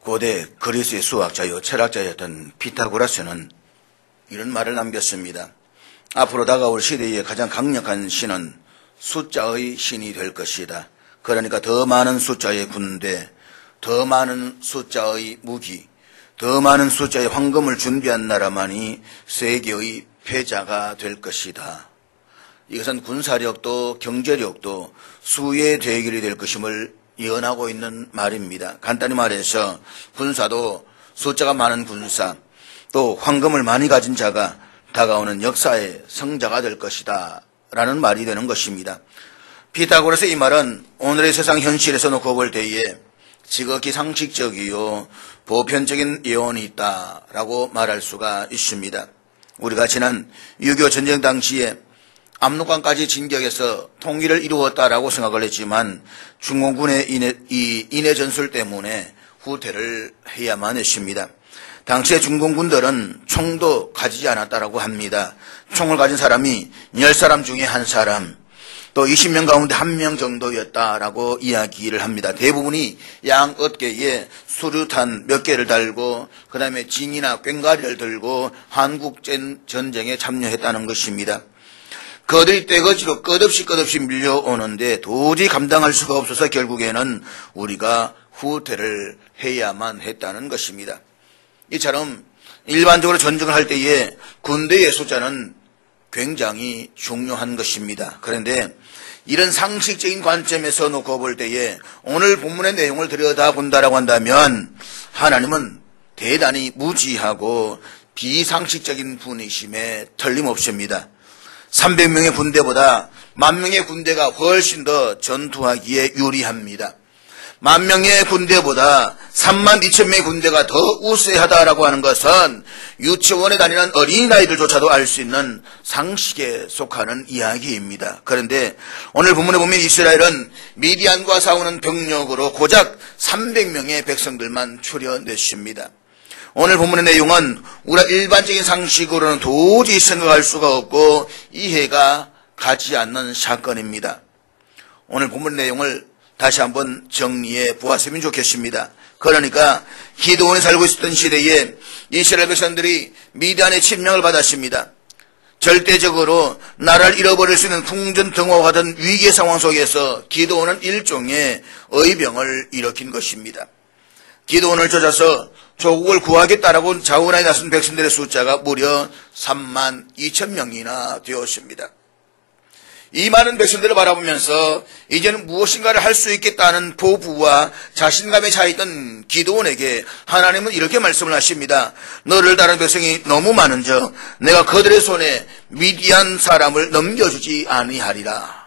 고대 그리스의 수학자요 철학자였던 피타고라스는 이런 말을 남겼습니다. 앞으로 다가올 시대의 가장 강력한 신은 숫자의 신이 될 것이다. 그러니까 더 많은 숫자의 군대, 더 많은 숫자의 무기, 더 많은 숫자의 황금을 준비한 나라만이 세계의 패자가 될 것이다. 이것은 군사력도 경제력도 수의 대결이 될 것임을 예언하고 있는 말입니다. 간단히 말해서 군사도 숫자가 많은 군사, 또 황금을 많이 가진 자가 다가오는 역사의 성자가 될 것이다 라는 말이 되는 것입니다. 피타고라스의 이 말은 오늘의 세상 현실에서 놓고 볼 때에 지극히 상식적이요 보편적인 예언이 있다라고 말할 수가 있습니다. 우리가 지난 6.25 전쟁 당시에 압록강까지 진격해서 통일을 이루었다라고 생각을 했지만 중공군의 인해 전술 때문에 후퇴를 해야만 했습니다. 당시에 중공군들은 총도 가지지 않았다라고 합니다. 총을 가진 사람이 10사람 중에 1사람, 또 20명 가운데 1명 정도였다라고 이야기를 합니다. 대부분이 양 어깨에 수류탄 몇 개를 달고 그 다음에 징이나 꽹과리를 들고 한국전쟁에 참여했다는 것입니다. 그들이 떼거지로 끝없이 밀려오는데 도저히 감당할 수가 없어서 결국에는 우리가 후퇴를 해야만 했다는 것입니다. 이처럼 일반적으로 전쟁을 할 때에 군대의 숫자는 굉장히 중요한 것입니다. 그런데 이런 상식적인 관점에서 놓고 볼 때에 오늘 본문의 내용을 들여다본다라고 한다면 하나님은 대단히 무지하고 비상식적인 분이심에 틀림없습니다. 300명의 군대보다 10,000명의 군대가 훨씬 더 전투하기에 유리합니다. 10,000명의 군대보다 32,000명의 군대가 더 우세하다라고 하는 것은 유치원에 다니는 어린이날들조차도 알 수 있는 상식에 속하는 이야기입니다. 그런데 오늘 본문에 보면 이스라엘은 미디안과 싸우는 병력으로 고작 300명의 백성들만 추려냈습니다. 오늘 본문의 내용은 우리가 일반적인 상식으로는 도저히 생각할 수가 없고 이해가 가지 않는 사건입니다. 오늘 본문 내용을 다시 한번 정리해 보았으면 좋겠습니다. 그러니까 기드온이 살고 있었던 시대에 이스라엘 백성들이 미디안의 침략을 받았습니다. 절대적으로 나라를 잃어버릴 수 있는 풍전등화와 같은 위기의 상황 속에서 기드온은 일종의 의병을 일으킨 것입니다. 기드온을 쫓아서 조국을 구하겠다라고 자원하에 나선 백성들의 숫자가 무려 32,000명이나 되었습니다. 이 많은 백성들을 바라보면서 이제는 무엇인가를 할 수 있겠다는 포부와 자신감에 차있던 기드온에게 하나님은 이렇게 말씀을 하십니다. 너를 따르는 백성이 너무 많은즉 내가 그들의 손에 미디안 사람을 넘겨주지 아니하리라.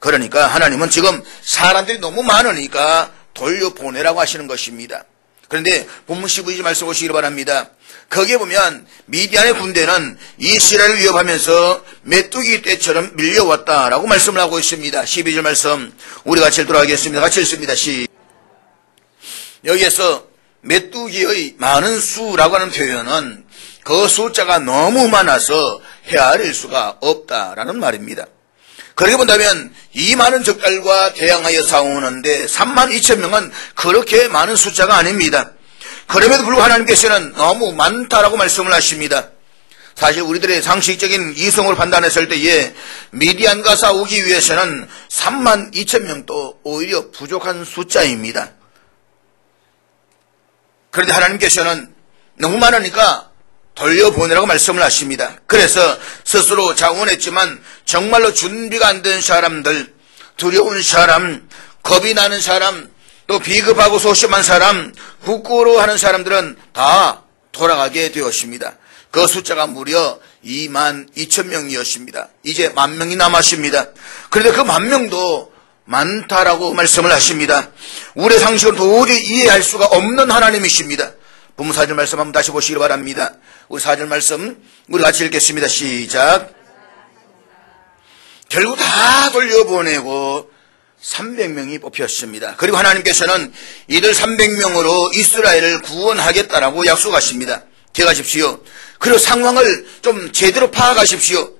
그러니까 하나님은 지금 사람들이 너무 많으니까 돌려보내라고 하시는 것입니다. 그런데 본문 12절 말씀 보시기 바랍니다. 거기에 보면 미디안의 군대는 이스라엘을 위협하면서 메뚜기 떼처럼 밀려왔다라고 말씀을 하고 있습니다. 12절 말씀 우리 같이 읽도록 하겠습니다. 같이 읽습니다. 여기에서 메뚜기의 많은 수라고 하는 표현은 그 숫자가 너무 많아서 헤아릴 수가 없다라는 말입니다. 그렇게 본다면 이 많은 적달과 대항하여 싸우는데 32,000명은 그렇게 많은 숫자가 아닙니다. 그럼에도 불구하고 하나님께서는 너무 많다라고 말씀을 하십니다. 사실 우리들의 상식적인 이성으로 판단했을 때에 미디안과 싸우기 위해서는 32,000명도 오히려 부족한 숫자입니다. 그런데 하나님께서는 너무 많으니까 돌려보내라고 말씀을 하십니다. 그래서 스스로 자원했지만 정말로 준비가 안 된 사람들, 두려운 사람, 겁이 나는 사람, 또 비겁하고 소심한 사람, 부끄러워하는 사람들은 다 돌아가게 되었습니다. 그 숫자가 무려 22,000명이었습니다. 이제 10,000명이 남았습니다. 그런데 그 10,000명도 많다라고 말씀을 하십니다. 우리의 상식은 도저히 이해할 수가 없는 하나님이십니다. 본문 4절 말씀 한번 다시 보시기 바랍니다. 우리 4절 말씀 우리 같이 읽겠습니다. 시작. 결국 다 돌려보내고 300명이 뽑혔습니다. 그리고 하나님께서는 이들 300명으로 이스라엘을 구원하겠다라고 약속하십니다. 기억하십시오. 그리고 상황을 좀 제대로 파악하십시오.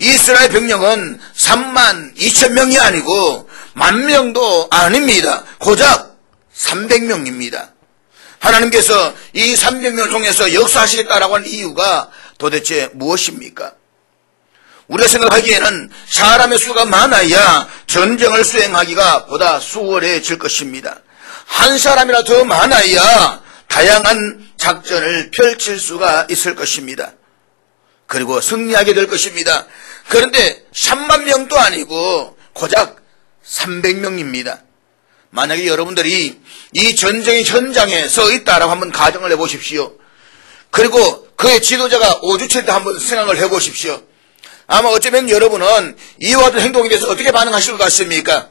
이스라엘 병력은 32,000명이 아니고 10,000명도 아닙니다. 고작 300명입니다. 하나님께서 이 300명을 통해서 역사하시겠다라고 하는 이유가 도대체 무엇입니까? 우리가 생각하기에는 사람의 수가 많아야 전쟁을 수행하기가 보다 수월해질 것입니다. 한 사람이라 더 많아야 다양한 작전을 펼칠 수가 있을 것입니다. 그리고 승리하게 될 것입니다. 그런데 3만 명도 아니고 고작 300명입니다. 만약에 여러분들이 이 전쟁의 현장에 서 있다라고 한번 가정을 해보십시오. 그리고 그의 지도자가 오주칠 때 한번 생각을 해보십시오. 아마 어쩌면 여러분은 이와 같은 행동에 대해서 어떻게 반응하실 것 같습니까?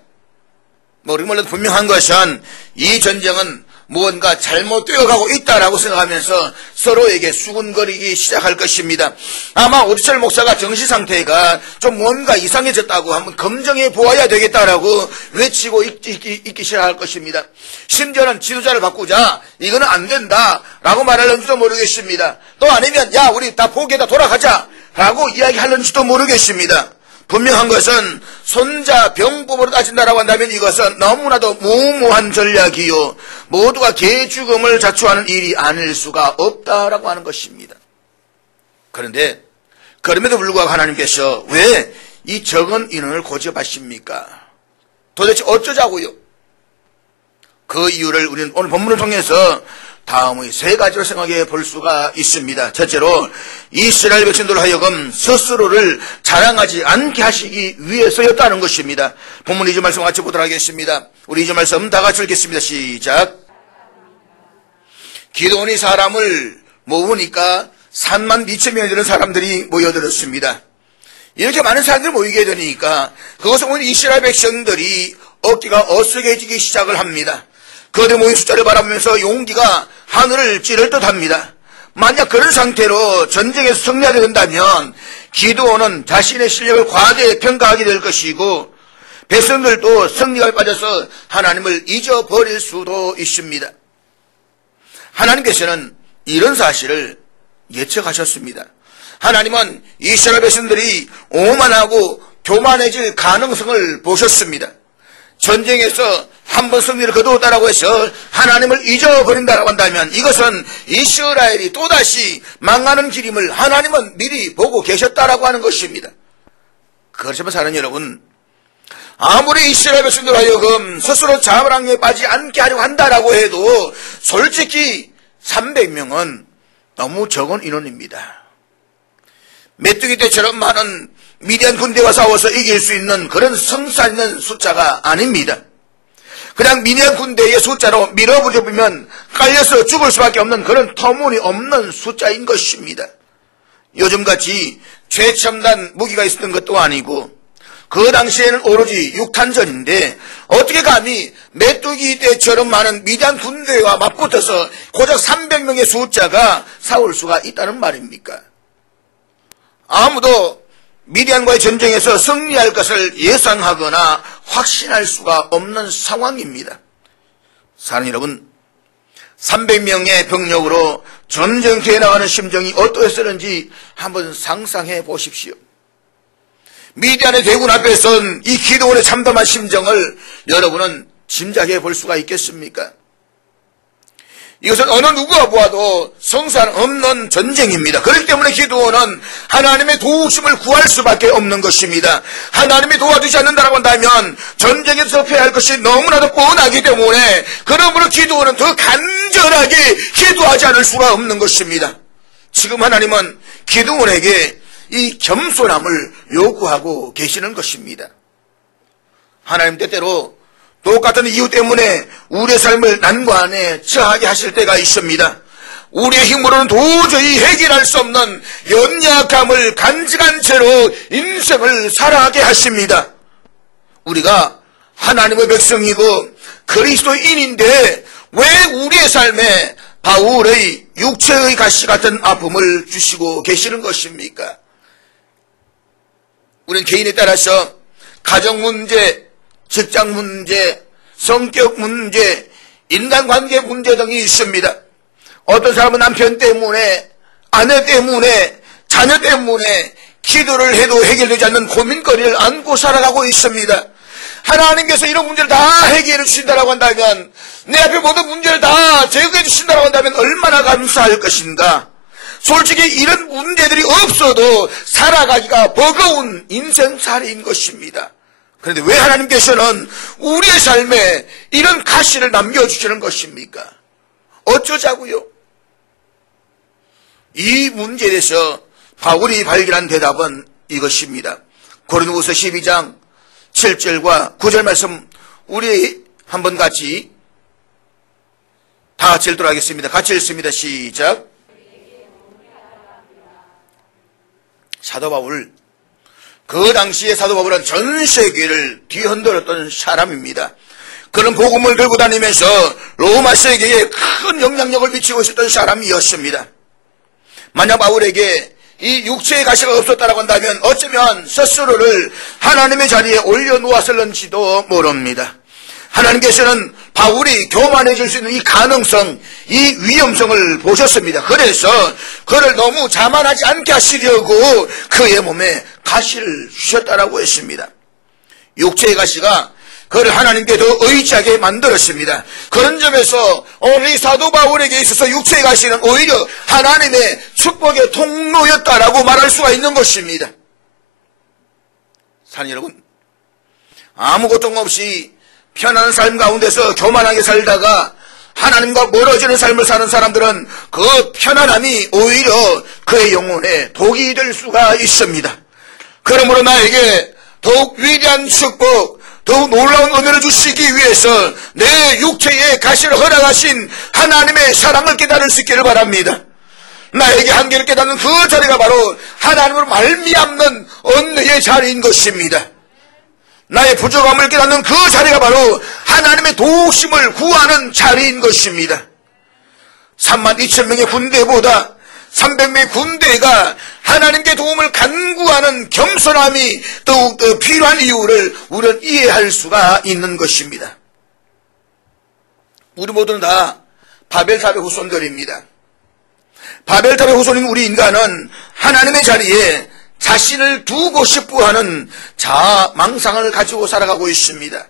우리가 몰라도 분명한 것은 이 전쟁은 무언가 잘못되어가고 있다라고 생각하면서 서로에게 수군거리기 시작할 것입니다. 아마 오주철 목사가 정신상태가 좀 뭔가 이상해졌다고 한번 검증해 보아야 되겠다라고 외치고 있기 시작할 것입니다. 심지어는 지도자를 바꾸자 이거는 안 된다라고 말할는지도 모르겠습니다. 또 아니면 야 우리 다 포기해다 돌아가자 라고 이야기할는지도 모르겠습니다. 분명한 것은 손자병법으로 따진다라고 한다면 이것은 너무나도 무모한 전략이요 모두가 개죽음을 자초하는 일이 아닐 수가 없다라고 하는 것입니다. 그런데 그럼에도 불구하고 하나님께서 왜 이 적은 인원을 고집하십니까? 도대체 어쩌자고요? 그 이유를 우리는 오늘 본문을 통해서 다음의 세 가지로 생각해 볼 수가 있습니다. 첫째로 이스라엘 백성들로 하여금 스스로를 자랑하지 않게 하시기 위해서였다는 것입니다. 본문 2절 말씀 같이 보도록 하겠습니다. 우리 2절 말씀 다 같이 읽겠습니다. 시작. 기드온이 사람을 모으니까 3만 2천 명이 되는 사람들이 모여들었습니다. 이렇게 많은 사람들이 모이게 되니까 그것을 보면 이스라엘 백성들이 어깨가 어색해지기 시작을 합니다. 그들의 모인 숫자를 바라보면서 용기가 하늘을 찌를 듯합니다. 만약 그런 상태로 전쟁에서 승리하게 된다면 기드온은 자신의 실력을 과대히 평가하게 될 것이고 백성들도 승리가 빠져서 하나님을 잊어버릴 수도 있습니다. 하나님께서는 이런 사실을 예측하셨습니다. 하나님은 이스라엘 백성들이 오만하고 교만해질 가능성을 보셨습니다. 전쟁에서 한번 승리를 거두었다라고 해서 하나님을 잊어버린다라고 한다면 이것은 이스라엘이 또다시 망하는 길임을 하나님은 미리 보고 계셨다라고 하는 것입니다. 그렇지만 사랑하는 여러분, 아무리 이스라엘 백성들 하여금 스스로 자랑에 빠지지 않게 하려고 한다라고 해도 솔직히 300명은 너무 적은 인원입니다. 메뚜기 떼처럼 많은 미디안 군대와 싸워서 이길 수 있는 그런 성사 있는 숫자가 아닙니다. 그냥 미디안 군대의 숫자로 밀어버리면 깔려서 죽을 수밖에 없는 그런 터무니없는 숫자인 것입니다. 요즘같이 최첨단 무기가 있었던 것도 아니고 그 당시에는 오로지 육탄전인데 어떻게 감히 메뚜기 떼처럼 많은 미디안 군대와 맞붙어서 고작 300명의 숫자가 싸울 수가 있다는 말입니까? 아무도 미디안과의 전쟁에서 승리할 것을 예상하거나 확신할 수가 없는 상황입니다. 사랑하는 여러분, 300명의 병력으로 전쟁터에 나가는 심정이 어떠했었는지 한번 상상해 보십시오. 미디안의 대군 앞에 선 이 기드온의 참담한 심정을 여러분은 짐작해 볼 수가 있겠습니까? 이것은 어느 누구가 보아도 성사는 없는 전쟁입니다. 그렇기 때문에 기드온은 하나님의 도우심을 구할 수밖에 없는 것입니다. 하나님이 도와주지 않는다고 한다면 전쟁에서 패할 것이 너무나도 뻔하기 때문에 그러므로 기드온은 더 간절하게 기도하지 않을 수가 없는 것입니다. 지금 하나님은 기드온에게 이 겸손함을 요구하고 계시는 것입니다. 하나님 때때로 똑같은 이유 때문에 우리의 삶을 난관에 처하게 하실 때가 있습니다. 우리의 힘으로는 도저히 해결할 수 없는 연약함을 간직한 채로 인생을 살아가게 하십니다. 우리가 하나님의 백성이고 그리스도인인데 왜 우리의 삶에 바울의 육체의 가시 같은 아픔을 주시고 계시는 것입니까? 우리는 개인에 따라서 가정 문제, 직장 문제, 성격 문제, 인간관계 문제 등이 있습니다. 어떤 사람은 남편 때문에, 아내 때문에, 자녀 때문에 기도를 해도 해결되지 않는 고민거리를 안고 살아가고 있습니다. 하나님께서 이런 문제를 다 해결해 주신다라고 한다면, 내 앞에 모든 문제를 다 제거해 주신다라고 한다면 얼마나 감사할 것인가. 솔직히 이런 문제들이 없어도 살아가기가 버거운 인생살이인 것입니다. 그런데 왜 하나님께서는 우리의 삶에 이런 가시를 남겨주시는 것입니까? 어쩌자고요? 이 문제에 대해서 바울이 발견한 대답은 이것입니다. 고린도후서 12장 7절과 9절 말씀 우리 한번 같이 다 같이 읽도록 하겠습니다. 같이 읽습니다. 시작. 사도 바울, 그 당시에 사도 바울은 전 세계를 뒤흔들었던 사람입니다. 그는 복음을 들고 다니면서 로마 세계에 큰 영향력을 미치고 있었던 사람이었습니다. 만약 바울에게 이 육체의 가시가 없었다고 한다면 어쩌면 스스로를 하나님의 자리에 올려놓았을는지도 모릅니다. 하나님께서는 바울이 교만해질 수 있는 이 가능성, 이 위험성을 보셨습니다. 그래서 그를 너무 자만하지 않게 하시려고 그의 몸에 가시를 주셨다라고 했습니다. 육체의 가시가 그를 하나님께 더 의지하게 만들었습니다. 그런 점에서 오늘 이 사도 바울에게 있어서 육체의 가시는 오히려 하나님의 축복의 통로였다라고 말할 수가 있는 것입니다. 사랑하는 여러분, 아무 고통 없이 편안한 삶 가운데서 교만하게 살다가 하나님과 멀어지는 삶을 사는 사람들은 그 편안함이 오히려 그의 영혼에 독이 될 수가 있습니다. 그러므로 나에게 더욱 위대한 축복, 더욱 놀라운 은혜를 주시기 위해서 내 육체에 가시를 허락하신 하나님의 사랑을 깨달을 수 있기를 바랍니다. 나에게 한계를 깨닫는 그 자리가 바로 하나님으로 말미암는 은혜의 자리인 것입니다. 나의 부족함을 깨닫는 그 자리가 바로 하나님의 도우심을 구하는 자리인 것입니다. 32,000명의 군대보다 300명의 군대가 하나님께 도움을 간구하는 겸손함이 더욱 더 필요한 이유를 우리는 이해할 수가 있는 것입니다. 우리 모두는 다 바벨탑의 후손들입니다. 바벨탑의 후손인 우리 인간은 하나님의 자리에 자신을 두고 싶어하는 자아망상을 가지고 살아가고 있습니다.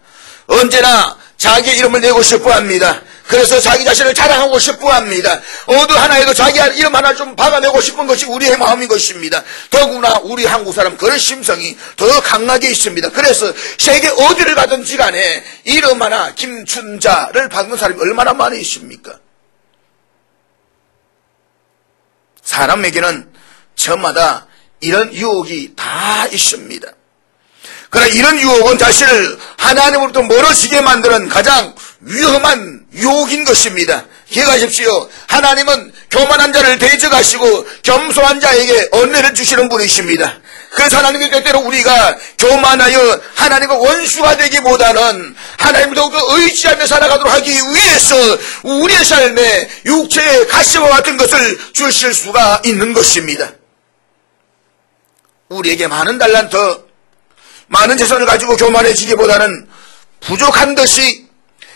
언제나 자기의 이름을 내고 싶어합니다. 그래서 자기 자신을 자랑하고 싶어합니다. 어느 하나에도 자기 이름 하나 좀 박아내고 싶은 것이 우리의 마음인 것입니다. 더구나 우리 한국 사람 그런 심성이 더 강하게 있습니다. 그래서 세계 어디를 가든지 간에 이름 하나 김춘자를 받는 사람이 얼마나 많이 있습니까? 사람에게는 저마다 이런 유혹이 다 있습니다. 그러나 이런 유혹은 자신을 하나님으로부터 멀어지게 만드는 가장 위험한 유혹인 것입니다. 기억하십시오. 하나님은 교만한 자를 대적하시고 겸손한 자에게 은혜를 주시는 분이십니다. 그래서 하나님의 때때로 우리가 교만하여 하나님과 원수가 되기보다는 하나님을 더욱더 의지하며 살아가도록 하기 위해서 우리의 삶에 육체의 가시와 같은 것을 주실 수가 있는 것입니다. 우리에게 많은 달란트, 많은 재산을 가지고 교만해지기보다는 부족한 듯이,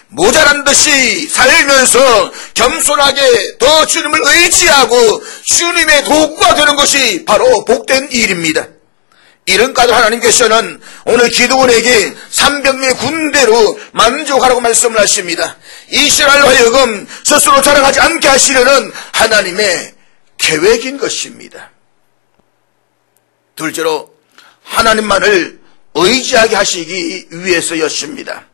모자란 듯이 살면서 겸손하게 더 주님을 의지하고 주님의 도구가 되는 것이 바로 복된 일입니다. 이런 까닭 하나님께서는 오늘 기드온에게 300명의 군대로 만족하라고 말씀을 하십니다. 이스라엘로 하여금 스스로 자랑하지 않게 하시려는 하나님의 계획인 것입니다. 둘째로 하나님만을 의지하게 하시기 위해서였습니다.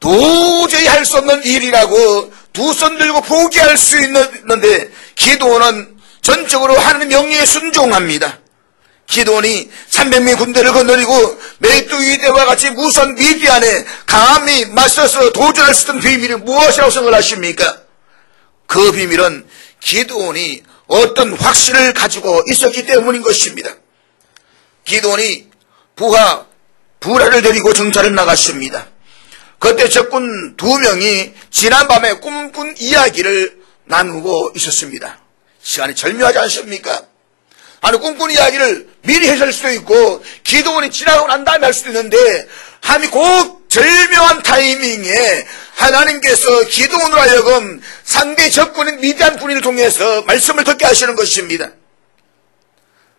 도저히 할 수 없는 일이라고 두 손 들고 포기할 수 있는데 기드온은 전적으로 하나님 명령에 순종합니다. 기드온이 300명의 군대를 거느리고 메뚜기 떼와 같이 무선 미디안에 감히 맞서서 도전할 수 있는 비밀이 무엇이라고 생각하십니까? 그 비밀은 기드온이 어떤 확신을 가지고 있었기 때문인 것입니다. 기드온이 부하를 데리고 정찰을 나갔습니다. 그때 적군 2명이 지난밤에 꿈꾼 이야기를 나누고 있었습니다. 시간이 절묘하지 않습니까? 아니, 꿈꾼 이야기를 미리 해설 수도 있고 기드온이 지나고 난 다음에 할 수도 있는데 함이 곧 절묘한 타이밍에 하나님께서 기드온으로 하여금 상대 적군인 미디안 군인을 통해서 말씀을 듣게 하시는 것입니다.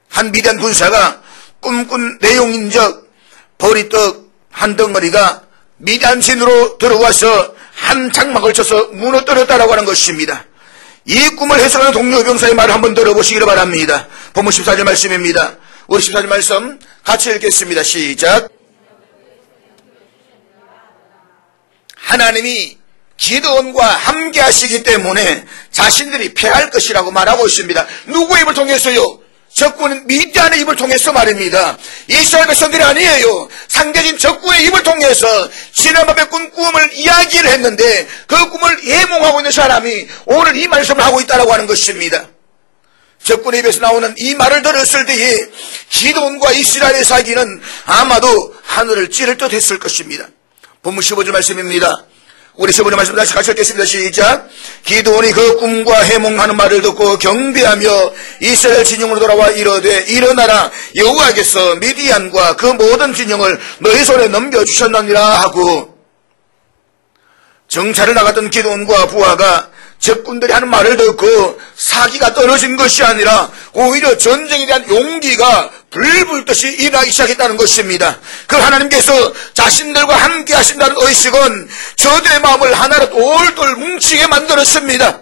한 미디안 군사가 꿈꾼 내용인적 보리떡 한 덩어리가 미디안진으로 들어와서 한 장막을 쳐서 무너뜨렸다라고 하는 것입니다. 이 꿈을 해석하는 동료 병사의 말을 한번 들어보시기를 바랍니다. 본문 14절 말씀입니다. 우리 14절 말씀 같이 읽겠습니다. 시작. 하나님이 기드온과 함께 하시기 때문에 자신들이 패할 것이라고 말하고 있습니다. 누구의 입을 통해서요? 적군 미디안의 입을 통해서 말입니다. 이스라엘 백성들이 아니에요. 상대적인 적군의 입을 통해서 지난밤에 꾼 꿈을 이야기를 했는데 그 꿈을 예몽하고 있는 사람이 오늘 이 말씀을 하고 있다고 하는 것입니다. 적군의 입에서 나오는 이 말을 들었을 때에 기드온과 이스라엘의 사기는 아마도 하늘을 찌를 듯 했을 것입니다. 본문 15절 말씀입니다. 우리 15절 말씀 다시 같이 읽겠습니다. 시작. 기드온이 그 꿈과 해몽하는 말을 듣고 경배하며 이스라엘 진영으로 돌아와 이르되 일어나라, 여호와께서 미디안과 그 모든 진영을 너희 손에 넘겨주셨느니라 하고, 정찰을 나갔던 기드온과 부하가 적군들이 하는 말을 듣고 사기가 떨어진 것이 아니라 오히려 전쟁에 대한 용기가 불불 듯이 일어나기 시작했다는 것입니다. 그 하나님께서 자신들과 함께 하신다는 의식은 저들의 마음을 하나로 똘똘 뭉치게 만들었습니다.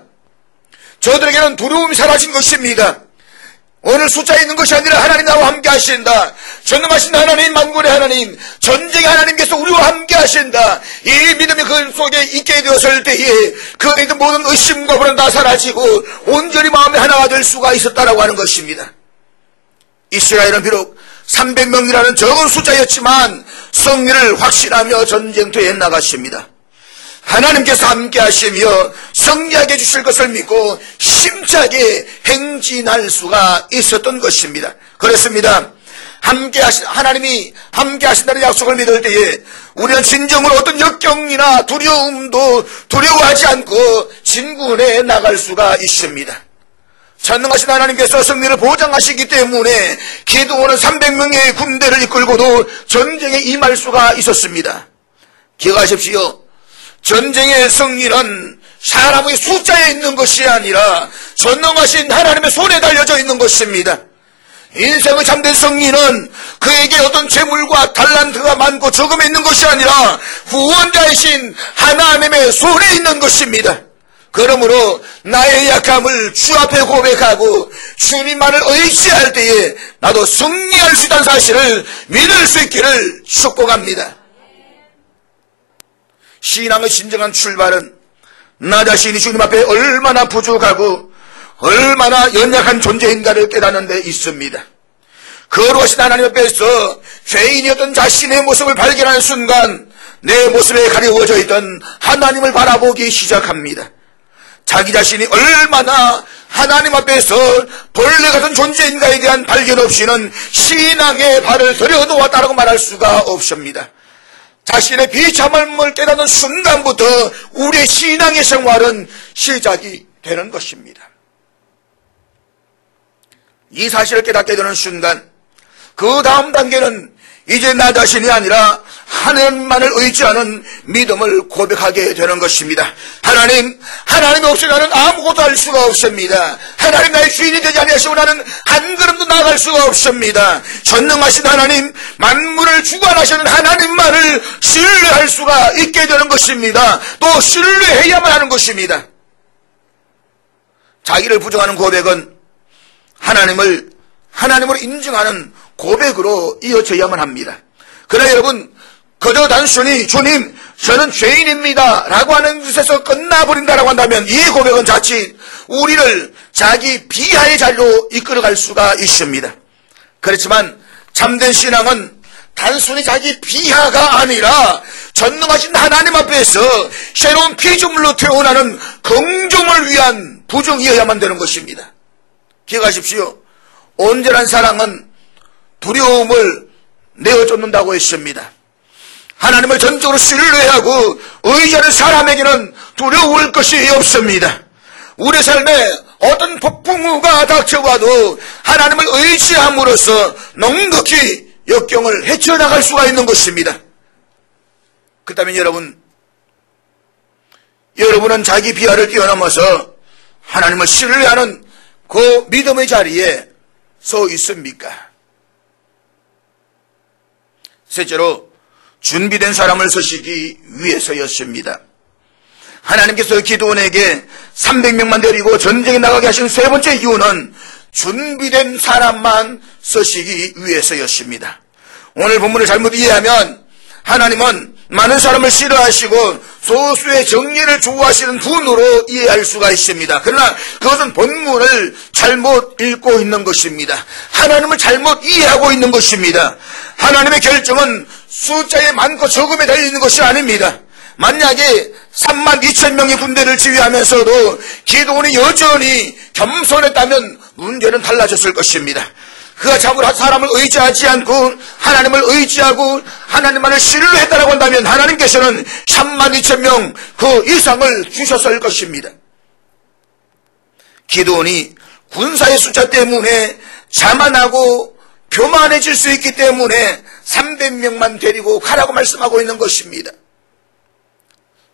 저들에게는 두려움이 사라진 것입니다. 오늘 숫자에 있는 것이 아니라 하나님 나와 함께 하신다. 전능하신 하나님, 만군의 하나님, 전쟁의 하나님께서 우리와 함께 하신다. 이 믿음이 그 속에 있게 되었을 때에 그 안에 있는 모든 의심과 불안 다 사라지고 온전히 마음이 하나가 될 수가 있었다라고 하는 것입니다. 이스라엘은 비록 300명이라는 적은 숫자였지만 승리를 확신하며 전쟁터에 나갔습니다. 하나님께서 함께 하시며 승리하게 해주실 것을 믿고 힘차게 행진할 수가 있었던 것입니다. 그렇습니다. 하나님이 함께 하신다는 약속을 믿을 때에 우리는 진정으로 어떤 역경이나 두려움도 두려워하지 않고 진군에 나갈 수가 있습니다. 전능하신 하나님께서 승리를 보장하시기 때문에 기드온은 300명의 군대를 이끌고도 전쟁에 임할 수가 있었습니다. 기억하십시오. 전쟁의 승리는 사람의 숫자에 있는 것이 아니라 전능하신 하나님의 손에 달려져 있는 것입니다. 인생의 참된 승리는 그에게 어떤 재물과 달란트가 많고 적음에 있는 것이 아니라 구원자이신 하나님의 손에 있는 것입니다. 그러므로 나의 약함을 주 앞에 고백하고 주님만을 의지할 때에 나도 승리할 수 있다는 사실을 믿을 수 있기를 축복합니다. 신앙의 진정한 출발은 나 자신이 주님 앞에 얼마나 부족하고 얼마나 연약한 존재인가를 깨닫는 데 있습니다. 거룩하신 하나님 앞에서 죄인이었던 자신의 모습을 발견하는 순간 내 모습에 가려워져 있던 하나님을 바라보기 시작합니다. 자기 자신이 얼마나 하나님 앞에서 벌레 같은 존재인가에 대한 발견 없이는 신앙의 발을 들여놓았다고 말할 수가 없습니다. 자신의 비참함을 깨닫는 순간부터 우리의 신앙의 생활은 시작이 되는 것입니다. 이 사실을 깨닫게 되는 순간 그 다음 단계는 이제 나 자신이 아니라 하나님만을 의지하는 믿음을 고백하게 되는 것입니다. 하나님 없이 나는 아무것도 할 수가 없습니다. 하나님 나의 주인이 되지 아니하시고 나는 한 걸음도 나아갈 수가 없습니다. 전능하신 하나님, 만물을 주관하시는 하나님만을 신뢰할 수가 있게 되는 것입니다. 또 신뢰해야만 하는 것입니다. 자기를 부정하는 고백은 하나님으로 인정하는 고백으로 이어져야만 합니다. 그러나 여러분, 그저 단순히 주님 저는 죄인입니다 라고 하는 것에서 끝나버린다라고 한다면 이 고백은 자칫 우리를 자기 비하의 자리로 이끌어갈 수가 있습니다. 그렇지만 참된 신앙은 단순히 자기 비하가 아니라 전능하신 하나님 앞에서 새로운 피조물로 태어나는 긍정을 위한 부정이어야만 되는 것입니다. 기억하십시오. 온전한 사랑은 두려움을 내어쫓는다고 했습니다. 하나님을 전적으로 신뢰하고 의지하는 사람에게는 두려울 것이 없습니다. 우리 삶에 어떤 폭풍우가 닥쳐와도 하나님을 의지함으로써 넉넉히 역경을 헤쳐나갈 수가 있는 것입니다. 그렇다면 여러분은 자기 비하를 뛰어넘어서 하나님을 신뢰하는 그 믿음의 자리에 서 있습니까? 셋째로 준비된 사람을 서시기 위해서였습니다. 하나님께서 기드온에게 300명만 데리고 전쟁에 나가게 하신 세 번째 이유는 준비된 사람만 서시기 위해서였습니다. 오늘 본문을 잘못 이해하면 하나님은 많은 사람을 싫어하시고 소수의 정리를 좋아하시는 분으로 이해할 수가 있습니다. 그러나 그것은 본문을 잘못 읽고 있는 것입니다. 하나님을 잘못 이해하고 있는 것입니다. 하나님의 결정은 숫자에 많고 적음에 달려있는 것이 아닙니다. 만약에 32,000명의 군대를 지휘하면서도 기드온이 여전히 겸손했다면 문제는 달라졌을 것입니다. 그가 참으로 사람을 의지하지 않고 하나님을 의지하고 하나님만을 신뢰했다라고 한다면 하나님께서는 32,000명 그 이상을 주셨을 것입니다. 기드온이 군사의 숫자 때문에 자만하고 교만해질 수 있기 때문에 300명만 데리고 가라고 말씀하고 있는 것입니다.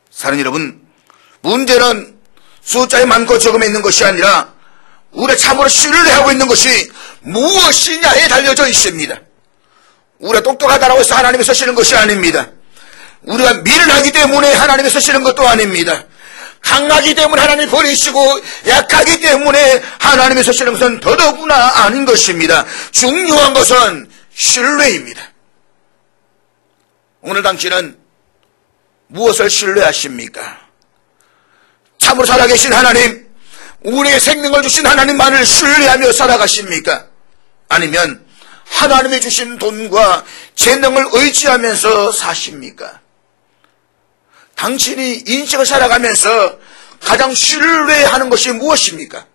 사랑하는 여러분, 문제는 숫자에 많고 적음에 있는 것이 아니라 우리가 참으로 신뢰하고 있는 것이 무엇이냐에 달려져 있습니다. 우리가 똑똑하다고 해서 하나님이 서시는 것이 아닙니다. 우리가 미련하기 때문에 하나님이 서시는 것도 아닙니다. 강하기 때문에 하나님이 버리시고 약하기 때문에 하나님이 서시는 것은 더더구나 아닌 것입니다. 중요한 것은 신뢰입니다. 오늘 당신은 무엇을 신뢰하십니까? 참으로 살아계신 하나님, 우리의 생명을 주신 하나님만을 신뢰하며 살아가십니까? 아니면 하나님이 주신 돈과 재능을 의지하면서 사십니까? 당신이 인생을 살아가면서 가장 신뢰하는 것이 무엇입니까?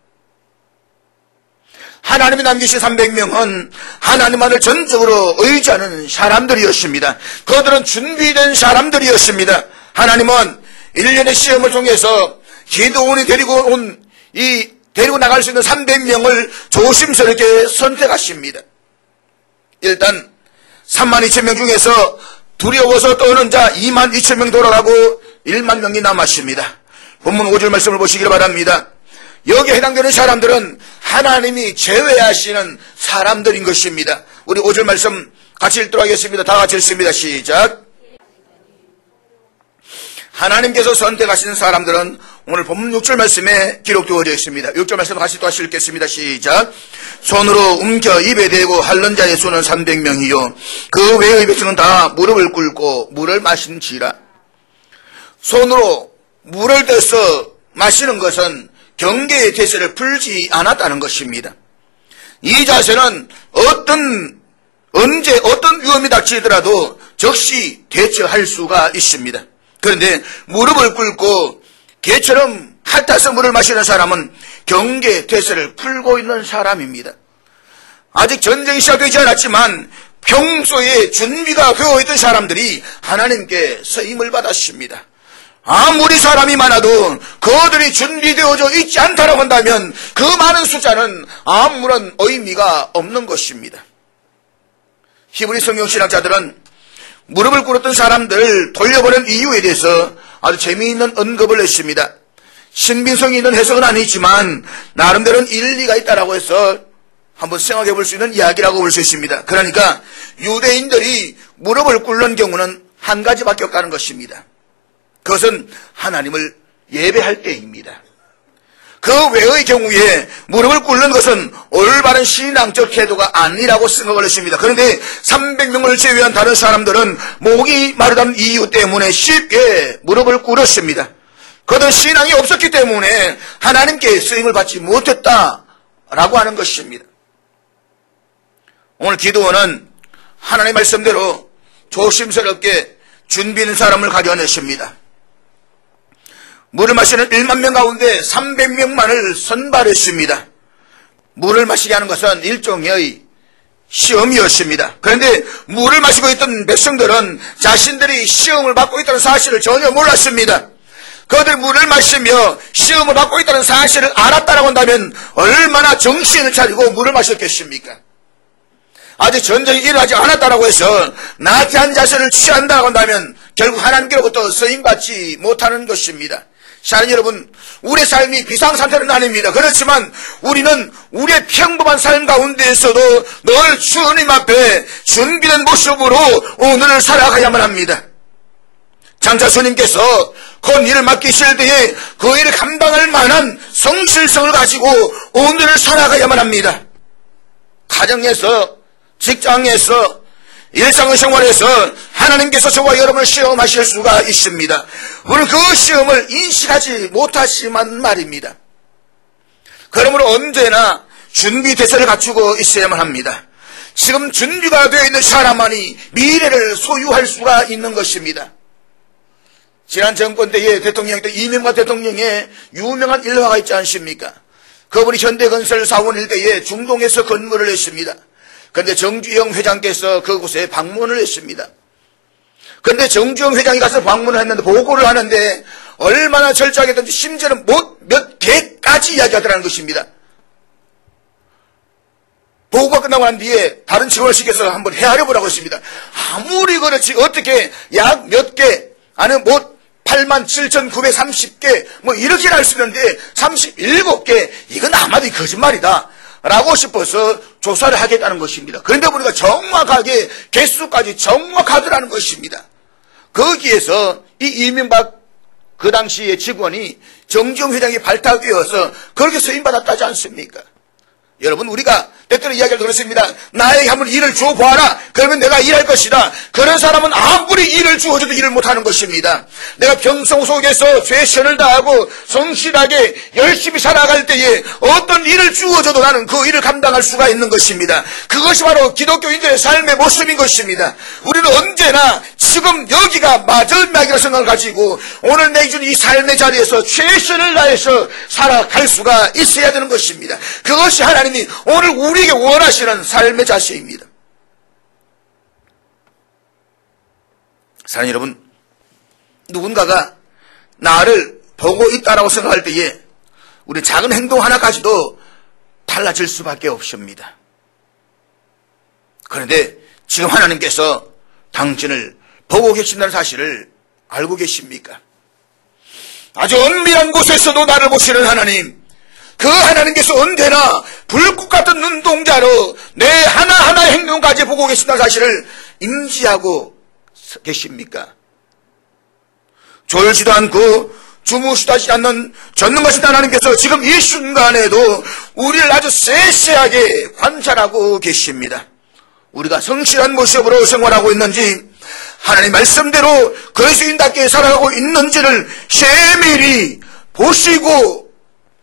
하나님이 남기신 300명은 하나님만을 전적으로 의지하는 사람들이었습니다. 그들은 준비된 사람들이었습니다. 하나님은 1년의 시험을 통해서 기드온이 데리고 나갈 수 있는 300명을 조심스럽게 선택하십니다. 일단 32,000명 중에서 두려워서 떠오는 자 22,000명 돌아가고 1만 명이 남았습니다. 본문 5절 말씀을 보시기를 바랍니다. 여기에 해당되는 사람들은 하나님이 제외하시는 사람들인 것입니다. 우리 5절 말씀 같이 읽도록 하겠습니다. 다 같이 읽습니다. 시작. 하나님께서 선택하신 사람들은 오늘 본문 6절 말씀에 기록되어져 있습니다. 6절 말씀 같이 또 다시 읽겠습니다. 시작. 손으로 움켜 입에 대고 핥는 자의 수는 300명이요 그 외의 백성은 다 무릎을 꿇고 물을 마신지라. 손으로 물을 대서 마시는 것은 경계의 대세를 풀지 않았다는 것입니다. 이 자세는 언제 어떤 위험이 닥치더라도 즉시 대처할 수가 있습니다. 그런데 무릎을 꿇고 개처럼 핥아서 물을 마시는 사람은 경계 대세를 풀고 있는 사람입니다. 아직 전쟁이 시작되지 않았지만 평소에 준비가 되어 있던 사람들이 하나님께 서임을 받았습니다. 아무리 사람이 많아도 그들이 준비되어져 있지 않다라고 한다면 그 많은 숫자는 아무런 의미가 없는 것입니다. 히브리 성경신학자들은 무릎을 꿇었던 사람들을 돌려보낸 이유에 대해서 아주 재미있는 언급을 했습니다. 신빙성이 있는 해석은 아니지만 나름대로는 일리가 있다라고 해서 한번 생각해 볼 수 있는 이야기라고 볼 수 있습니다. 그러니까 유대인들이 무릎을 꿇는 경우는 한 가지밖에 없다는 것입니다. 그것은 하나님을 예배할 때입니다. 그 외의 경우에 무릎을 꿇는 것은 올바른 신앙적 태도가 아니라고 생각을 했습니다. 그런데 300명을 제외한 다른 사람들은 목이 마르다는 이유 때문에 쉽게 무릎을 꿇었습니다. 그들은 신앙이 없었기 때문에 하나님께 쓰임을 받지 못했다라고 하는 것입니다. 오늘 기드온은 하나님의 말씀대로 조심스럽게 준비 있는 사람을 가져냈습니다. 물을 마시는 1만 명 가운데 300명만을 선발했습니다. 물을 마시게 하는 것은 일종의 시험이었습니다. 그런데 물을 마시고 있던 백성들은 자신들이 시험을 받고 있다는 사실을 전혀 몰랐습니다. 그들이 물을 마시며 시험을 받고 있다는 사실을 알았다라고 한다면 얼마나 정신을 차리고 물을 마셨겠습니까? 아직 전쟁이 일어나지 않았다라고 해서 나태한 자세를 취한다고 한다면 결국 하나님께로부터 쓰임받지 못하는 것입니다. 사랑하는 여러분, 우리의 삶이 비상상태는 아닙니다. 그렇지만 우리는 우리의 평범한 삶 가운데에서도 늘 주님 앞에 준비된 모습으로 오늘을 살아가야만 합니다. 장차 주님께서 그 일을 맡기실 때에 그 일을 감당할 만한 성실성을 가지고 오늘을 살아가야만 합니다. 가정에서, 직장에서, 일상생활에서 하나님께서 저와 여러분을 시험하실 수가 있습니다. 우리는 그 시험을 인식하지 못하지만 말입니다. 그러므로 언제나 준비 대처를 갖추고 있어야만 합니다. 지금 준비가 되어 있는 사람만이 미래를 소유할 수가 있는 것입니다. 지난 정권 때에 대통령 때 이명박 대통령의 유명한 일화가 있지 않습니까? 그분이 현대건설 사원 일대에 중동에서 건물을 했습니다. 그런데 정주영 회장께서 그곳에 방문을 했습니다. 그런데 정주영 회장이 가서 방문을 했는데 보고를 하는데 얼마나 철저하게든지 심지어는 몇 개까지 이야기하더라는 것입니다. 보고가 끝나고 난 뒤에 다른 직원을 시켜서 한번 헤아려 보라고 했습니다. 아무리 그렇지 어떻게 약 몇 개, 아니 87,930개 이렇게 할 수 있는데 37개 이건 아마도 거짓말이다 라고 싶어서 조사를 하겠다는 것입니다. 그런데 보니까 정확하게 개수까지 정확하더라는 것입니다. 거기에서 이 이명박 그 당시의 직원이 정주영 회장이 발탁되어서 그렇게 서임받았다지 않습니까? 여러분, 우리가 때때로 이야기를 들었습니다. 나에게 한번 일을 주어보아라. 그러면 내가 일할 것이다. 그런 사람은 아무리 일을 주어줘도 일을 못하는 것입니다. 내가 평생 속에서 최선을 다하고 성실하게 열심히 살아갈 때에 어떤 일을 주어줘도 나는 그 일을 감당할 수가 있는 것입니다. 그것이 바로 기독교인들의 삶의 모습인 것입니다. 우리는 언제나 지금 여기가 마지막이라는 생각을 가지고 오늘 내준 이 삶의 자리에서 최선을 다해서 살아갈 수가 있어야 되는 것입니다. 그것이 하나님이 오늘 우리에게 원하시는 삶의 자세입니다. 사랑하는 여러분, 누군가가 나를 보고 있다라고 생각할 때에 우리 작은 행동 하나까지도 달라질 수밖에 없습니다. 그런데 지금 하나님께서 당신을 보고 계신다는 사실을 알고 계십니까? 아주 은밀한 곳에서도 나를 보시는 하나님, 그 하나님께서 언제나 불꽃 같은 눈동자로 내 하나하나의 행동까지 보고 계신다는 사실을 인지하고 계십니까? 졸지도 않고 주무시도 하지 않는 전능하신 하나님께서 지금 이 순간에도 우리를 아주 세세하게 관찰하고 계십니다. 우리가 성실한 모습으로 생활하고 있는지, 하나님 말씀대로 그리스도인답게 살아가고 있는지를 세밀히 보시고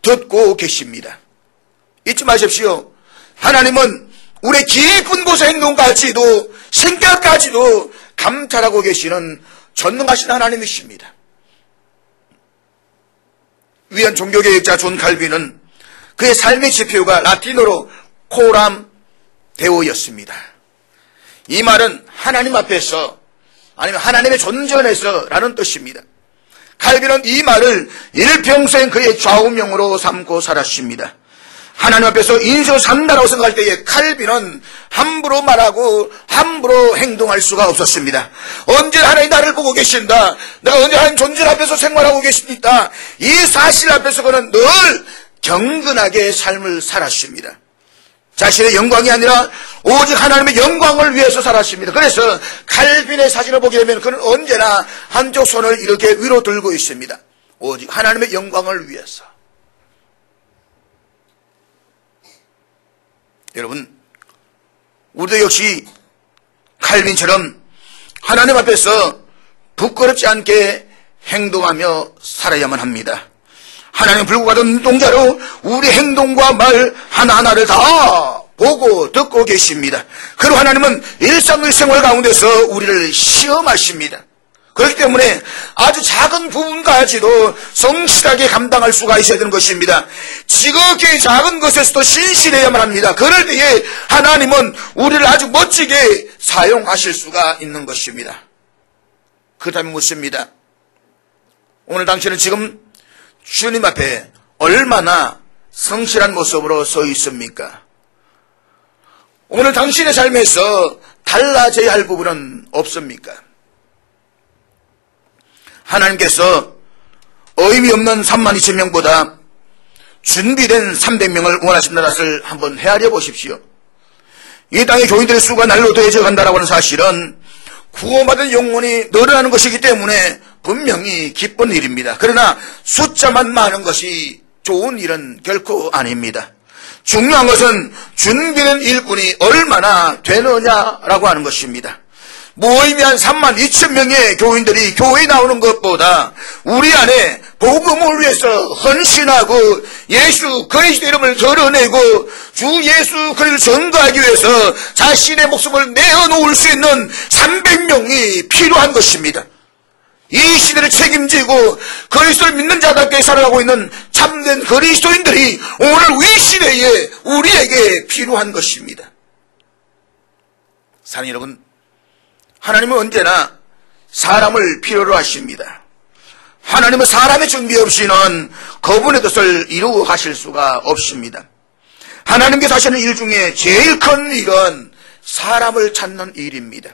듣고 계십니다. 잊지 마십시오. 하나님은 우리의 깊은 곳의 행동까지도 생각까지도 감찰하고 계시는 전능하신 하나님이십니다. 위안 종교개혁자 존 칼빈은 그의 삶의 지표가 라틴어로 코람 데오였습니다. 이 말은 하나님 앞에서, 아니면 하나님의 존전에서 라는 뜻입니다. 칼빈은 이 말을 일평생 그의 좌우명으로 삼고 살았습니다. 하나님 앞에서 인생을 산다라고 생각할 때에 칼빈은 함부로 말하고 함부로 행동할 수가 없었습니다. 언제나 하나님 나를 보고 계신다, 내가 언제 하나님 존재 앞에서 생활하고 계십니다, 이 사실 앞에서 그는 늘 경건하게 삶을 살았습니다. 자신의 영광이 아니라 오직 하나님의 영광을 위해서 살았습니다. 그래서 칼빈의 사진을 보게 되면 그는 언제나 한쪽 손을 이렇게 위로 들고 있습니다. 오직 하나님의 영광을 위해서. 여러분, 우리도 역시 칼빈처럼 하나님 앞에서 부끄럽지 않게 행동하며 살아야만 합니다. 하나님 불과 같은 눈동자로 우리 행동과 말 하나하나를 다 보고 듣고 계십니다. 그리고 하나님은 일상생활 가운데서 우리를 시험하십니다. 그렇기 때문에 아주 작은 부분까지도 성실하게 감당할 수가 있어야 되는 것입니다. 지극히 작은 것에서도 신실해야만 합니다. 그럴 때에 하나님은 우리를 아주 멋지게 사용하실 수가 있는 것입니다. 그렇다면 묻습니다. 오늘 당신은 지금 주님 앞에 얼마나 성실한 모습으로 서 있습니까? 오늘 당신의 삶에서 달라져야 할 부분은 없습니까? 하나님께서 의미 없는 32,000명보다 준비된 300명을 원하신다는 것을 한번 헤아려 보십시오. 이 땅의 교인들의 수가 날로 더해져 간다라고 하는 사실은 구원받은 영혼이 늘어나는 것이기 때문에 분명히 기쁜 일입니다. 그러나 숫자만 많은 것이 좋은 일은 결코 아닙니다. 중요한 것은 준비된 일꾼이 얼마나 되느냐라고 하는 것입니다. 무의미한 32,000명의 교인들이 교회에 나오는 것보다 우리 안에 복음을 위해서 헌신하고 예수 그리스도 이름을 드러내고 주 예수 그리스도를 전도하기 위해서 자신의 목숨을 내어놓을 수 있는 300명이 필요한 것입니다. 이 시대를 책임지고 그리스도를 믿는 자답게 살아가고 있는 참된 그리스도인들이 오늘 이 시대에 우리에게 필요한 것입니다. 사랑하는 여러분, 하나님은 언제나 사람을 필요로 하십니다. 하나님은 사람의 준비 없이는 그분의 뜻을 이루어 가실 수가 없습니다. 하나님께서 하시는 일 중에 제일 큰 일은 사람을 찾는 일입니다.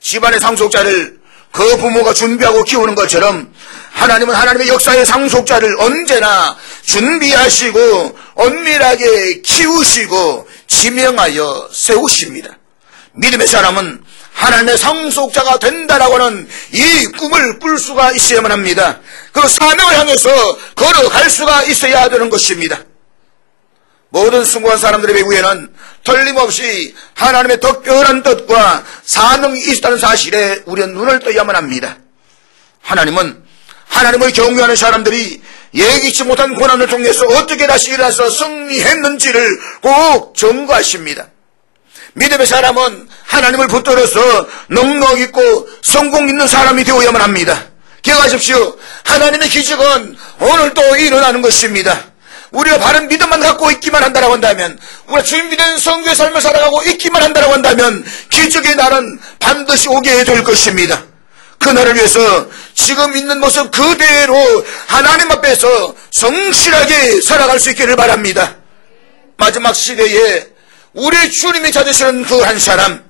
집안의 상속자를 그 부모가 준비하고 키우는 것처럼 하나님은 하나님의 역사의 상속자를 언제나 준비하시고 엄밀하게 키우시고 지명하여 세우십니다. 믿음의 사람은 하나님의 상속자가 된다라고 하는 이 꿈을 꿀 수가 있어야만 합니다. 그 사명을 향해서 걸어갈 수가 있어야 되는 것입니다. 모든 숭고한 사람들의 배후에는 틀림없이 하나님의 특별한 뜻과 사명이 있다는 사실에 우리는 눈을 떠야만 합니다. 하나님은 하나님을 경외하는 사람들이 예기치 못한 고난을 통해서 어떻게 다시 일어나서 승리했는지를 꼭 점거하십니다. 믿음의 사람은 하나님을 붙들어서 능력 있고 성공 있는 사람이 되어야만 합니다. 기억하십시오. 하나님의 기적은 오늘도 일어나는 것입니다. 우리가 바른 믿음만 갖고 있기만 한다고 한다면, 우리가 준비된 성교의 삶을 살아가고 있기만 한다고 한다면 기적의 날은 반드시 오게 될 것입니다. 그 날을 위해서 지금 있는 모습 그대로 하나님 앞에서 성실하게 살아갈 수 있기를 바랍니다. 마지막 시대에 우리 주님이 찾으시는 그 한 사람,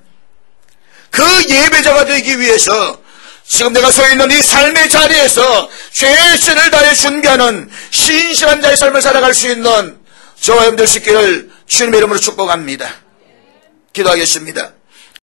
그 예배자가 되기 위해서 지금 내가 서 있는 이 삶의 자리에서 최선을 다해 준비하는 신실한 자의 삶을 살아갈 수 있는 저와 여러분들 있기를 주님의 이름으로 축복합니다. 기도하겠습니다.